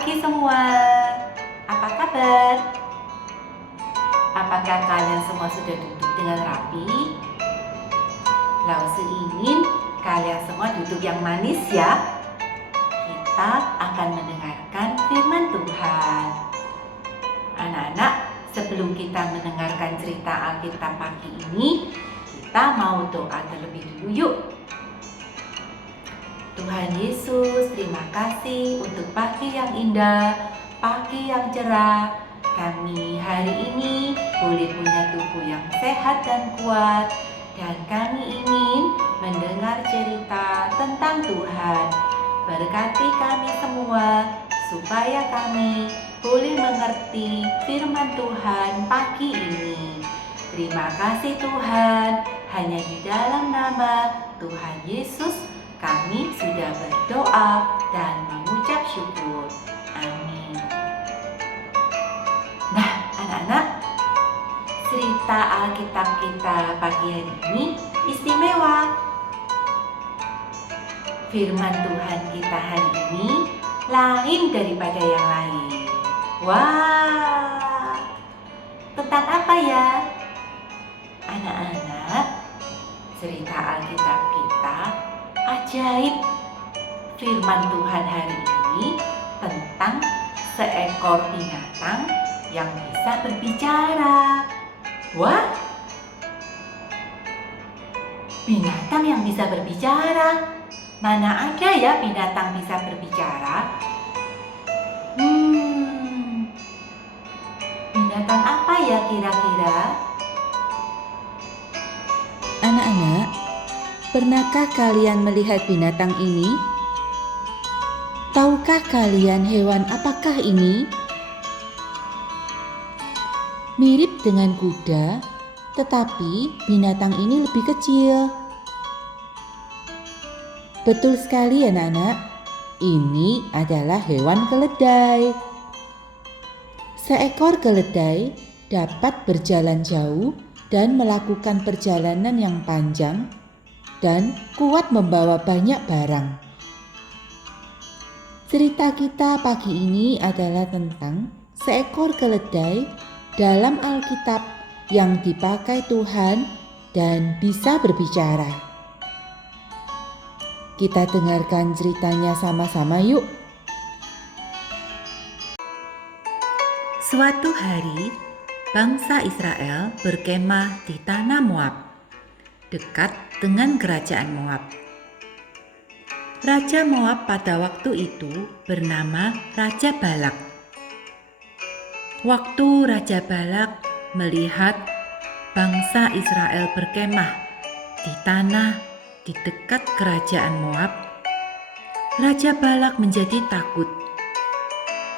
pagi semua. Apa kabar? Apakah kalian semua sudah duduk dengan rapi? Lause ingin kalian semua duduk yang manis ya. Kita akan mendengarkan firman Tuhan. Anak-anak, sebelum kita mendengarkan cerita Alkitab pagi ini, kita mau doa terlebih dulu yuk. Tuhan Yesus, terima kasih untuk pagi yang indah, pagi yang cerah. Kami hari ini boleh punya tubuh yang sehat dan kuat, dan kami ingin mendengar cerita tentang Tuhan. Berkati kami semua supaya kami boleh mengerti firman Tuhan pagi ini. Terima kasih Tuhan, hanya di dalam nama Tuhan Yesus kami sudah berdoa dan mengucap syukur. Amin. Nah, anak-anak, cerita Alkitab kita pagi hari ini istimewa. Firman Tuhan kita hari ini lain daripada yang lain. Wah, tentang apa ya? Anak-anak, cerita Alkitab kita ajaib. Firman Tuhan hari ini tentang seekor binatang yang bisa berbicara. Wah, binatang yang bisa berbicara. Mana ada ya binatang bisa berbicara? Binatang apa ya kira-kira? Anak-anak, pernahkah kalian melihat binatang ini? Tahukah kalian hewan apakah ini? Mirip dengan kuda, tetapi binatang ini lebih kecil. Betul sekali anak-anak, ini adalah hewan keledai. Seekor keledai dapat berjalan jauh dan melakukan perjalanan yang panjang dan kuat membawa banyak barang. Cerita kita pagi ini adalah tentang seekor keledai dalam Alkitab yang dipakai Tuhan dan bisa berbicara. Kita dengarkan ceritanya sama-sama yuk. Suatu hari, bangsa Israel berkemah di tanah Moab, dekat dengan kerajaan Moab. Raja Moab pada waktu itu bernama Raja Balak. Waktu Raja Balak melihat bangsa Israel berkemah di tanah di dekat kerajaan Moab, Raja Balak menjadi takut.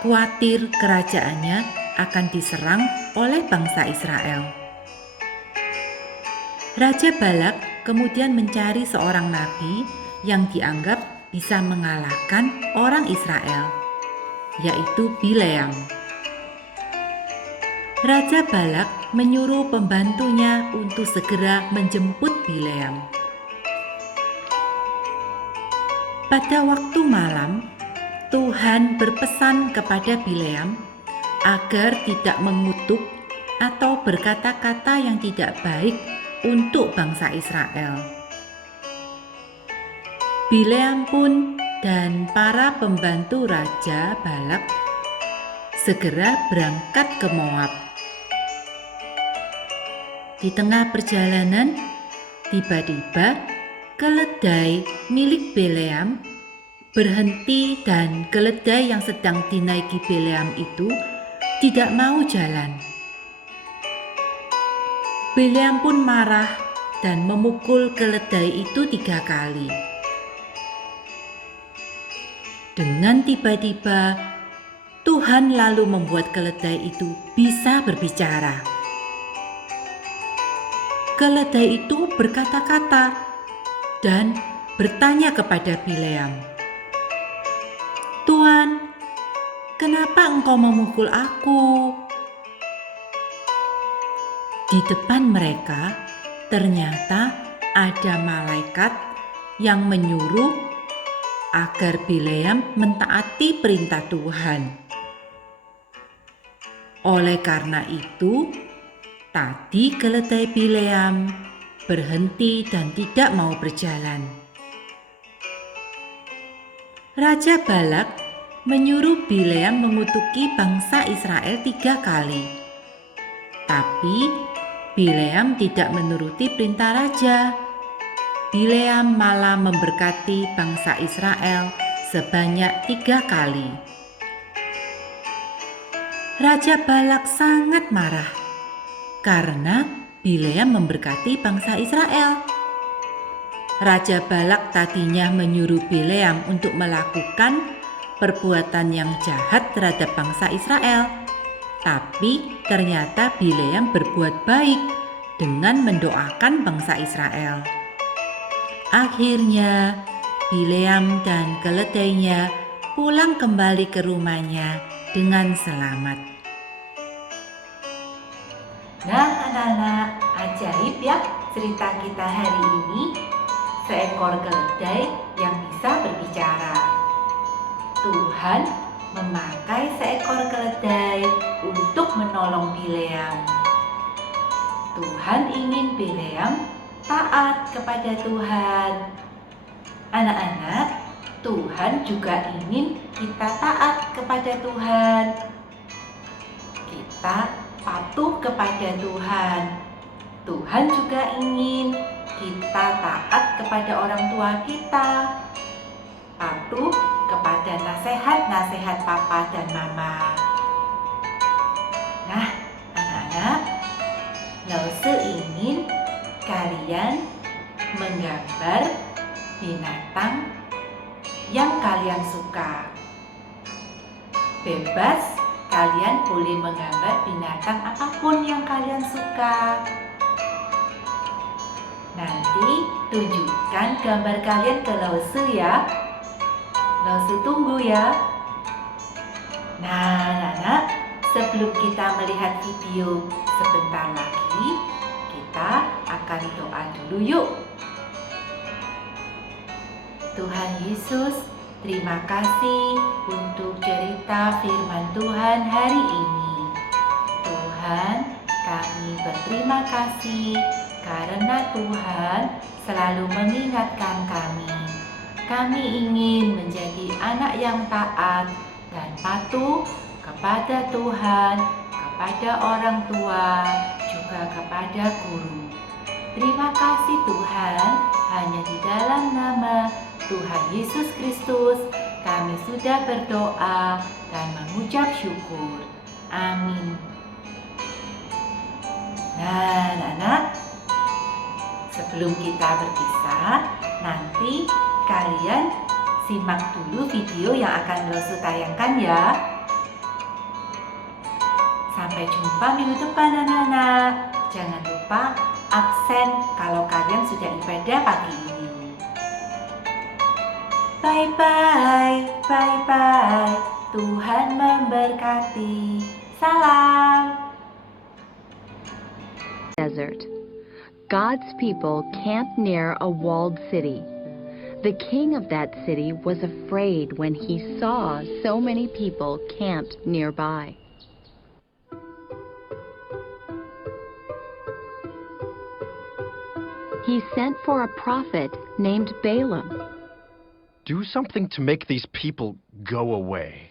Khawatir kerajaannya akan diserang oleh bangsa Israel. Raja Balak kemudian mencari seorang nabi yang dianggap bisa mengalahkan orang Israel, yaitu Bileam. Raja Balak menyuruh pembantunya untuk segera menjemput Bileam. Pada waktu malam, Tuhan berpesan kepada Bileam agar tidak mengutuk atau berkata-kata yang tidak baik untuk bangsa Israel. Bileam pun dan para pembantu Raja Balak segera berangkat ke Moab. Di tengah perjalanan, tiba-tiba keledai milik Bileam berhenti dan keledai yang sedang dinaiki Bileam itu tidak mau jalan. Bileam pun marah dan memukul keledai itu 3 kali. Dengan tiba-tiba, Tuhan lalu membuat keledai itu bisa berbicara. Keledai itu berkata-kata dan bertanya kepada Bileam, "Tuan, kenapa engkau memukul aku?" Di depan mereka ternyata ada malaikat yang menyuruh agar Bileam mentaati perintah Tuhan. Oleh karena itu, tadi keledai Bileam berhenti dan tidak mau berjalan. Raja Balak menyuruh Bileam mengutuki bangsa Israel 3 kali. Tapi Bileam tidak menuruti perintah raja. Bileam malah memberkati bangsa Israel sebanyak 3 kali. Raja Balak sangat marah karena Bileam memberkati bangsa Israel. Raja Balak tadinya menyuruh Bileam untuk melakukan perbuatan yang jahat terhadap bangsa Israel. Tapi ternyata Bileam berbuat baik dengan mendoakan bangsa Israel. Akhirnya Bileam dan keledainya pulang kembali ke rumahnya dengan selamat. Nah anak-anak, ajaib ya cerita kita hari ini. Seekor keledai yang bisa berbicara. Tuhan memakai seekor keledai untuk menolong Bileam. Tuhan ingin Bileam taat kepada Tuhan. Anak-anak, Tuhan juga ingin kita taat kepada Tuhan. Kita patuh kepada Tuhan. Tuhan juga ingin kita taat kepada orang tua kita. Patuh kepada nasihat-nasihat papa dan mama. Nah, anak-anak, Lause ingin kalian menggambar binatang yang kalian suka. Bebas, kalian boleh menggambar binatang apapun yang kalian suka. Nanti tunjukkan gambar kalian ke Lause ya. Lause tunggu ya. Nah, anak-anak, sebelum kita melihat video sebentar lagi, kita akan doa dulu yuk. Tuhan Yesus, terima kasih untuk cerita firman Tuhan hari ini. Tuhan, kami berterima kasih karena Tuhan selalu mengingatkan kami. Kami ingin menjadi anak yang taat dan patuh kepada Tuhan, kepada orang tua, juga kepada guru. Terima kasih Tuhan, hanya di dalam nama Tuhan Yesus Kristus kami sudah berdoa dan mengucap syukur. Amin. Nah, anak-anak, sebelum kita berpisah, nanti kalian simak dulu video yang akan Lause tayangkan ya. Sampai jumpa minggu depan anak-anak. Jangan lupa absen kalau kalian sudah ibadah pagi ini. Bye-bye, bye-bye. Tuhan memberkati. Salam. Desert. God's people camped near a walled city. The king of that city was afraid when he saw so many people camped nearby. He sent for a prophet named Balaam. Do something to make these people go away.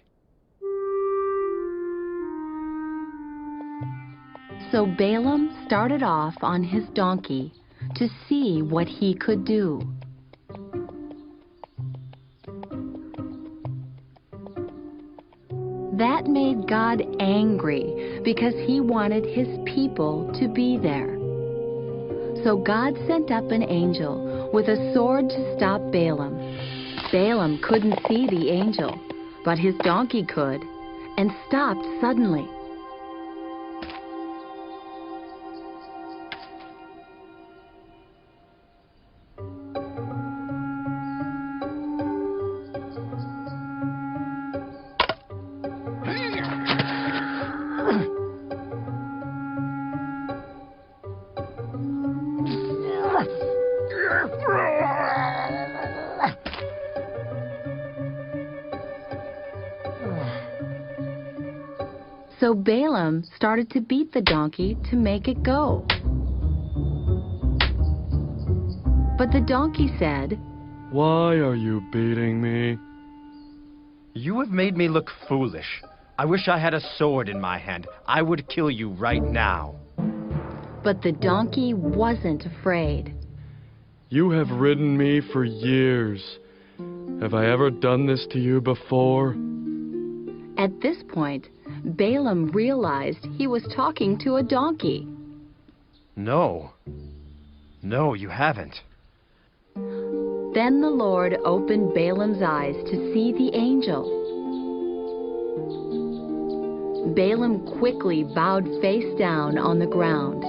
So Balaam started off on his donkey to see what he could do. That made God angry because he wanted his people to be there. So God sent up an angel with a sword to stop Balaam. Balaam couldn't see the angel, but his donkey could, and stopped suddenly. So Balaam started to beat the donkey to make it go. But the donkey said, "Why are you beating me?" You have made me look foolish. I wish I had a sword in my hand. I would kill you right now. But the donkey wasn't afraid. "You have ridden me for years. Have I ever done this to you before?" At this point, Balaam realized he was talking to a donkey. No. No, you haven't. Then the Lord opened Balaam's eyes to see the angel. Balaam quickly bowed face down on the ground.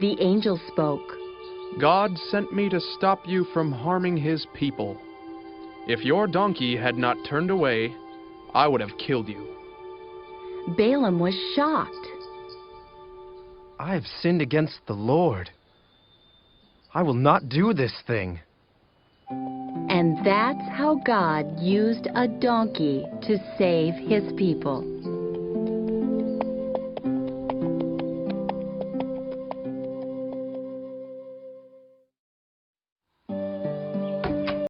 The angel spoke. God sent me to stop you from harming his people. If your donkey had not turned away, I would have killed you. Balaam was shocked. I have sinned against the Lord. I will not do this thing. And that's how God used a donkey to save his people.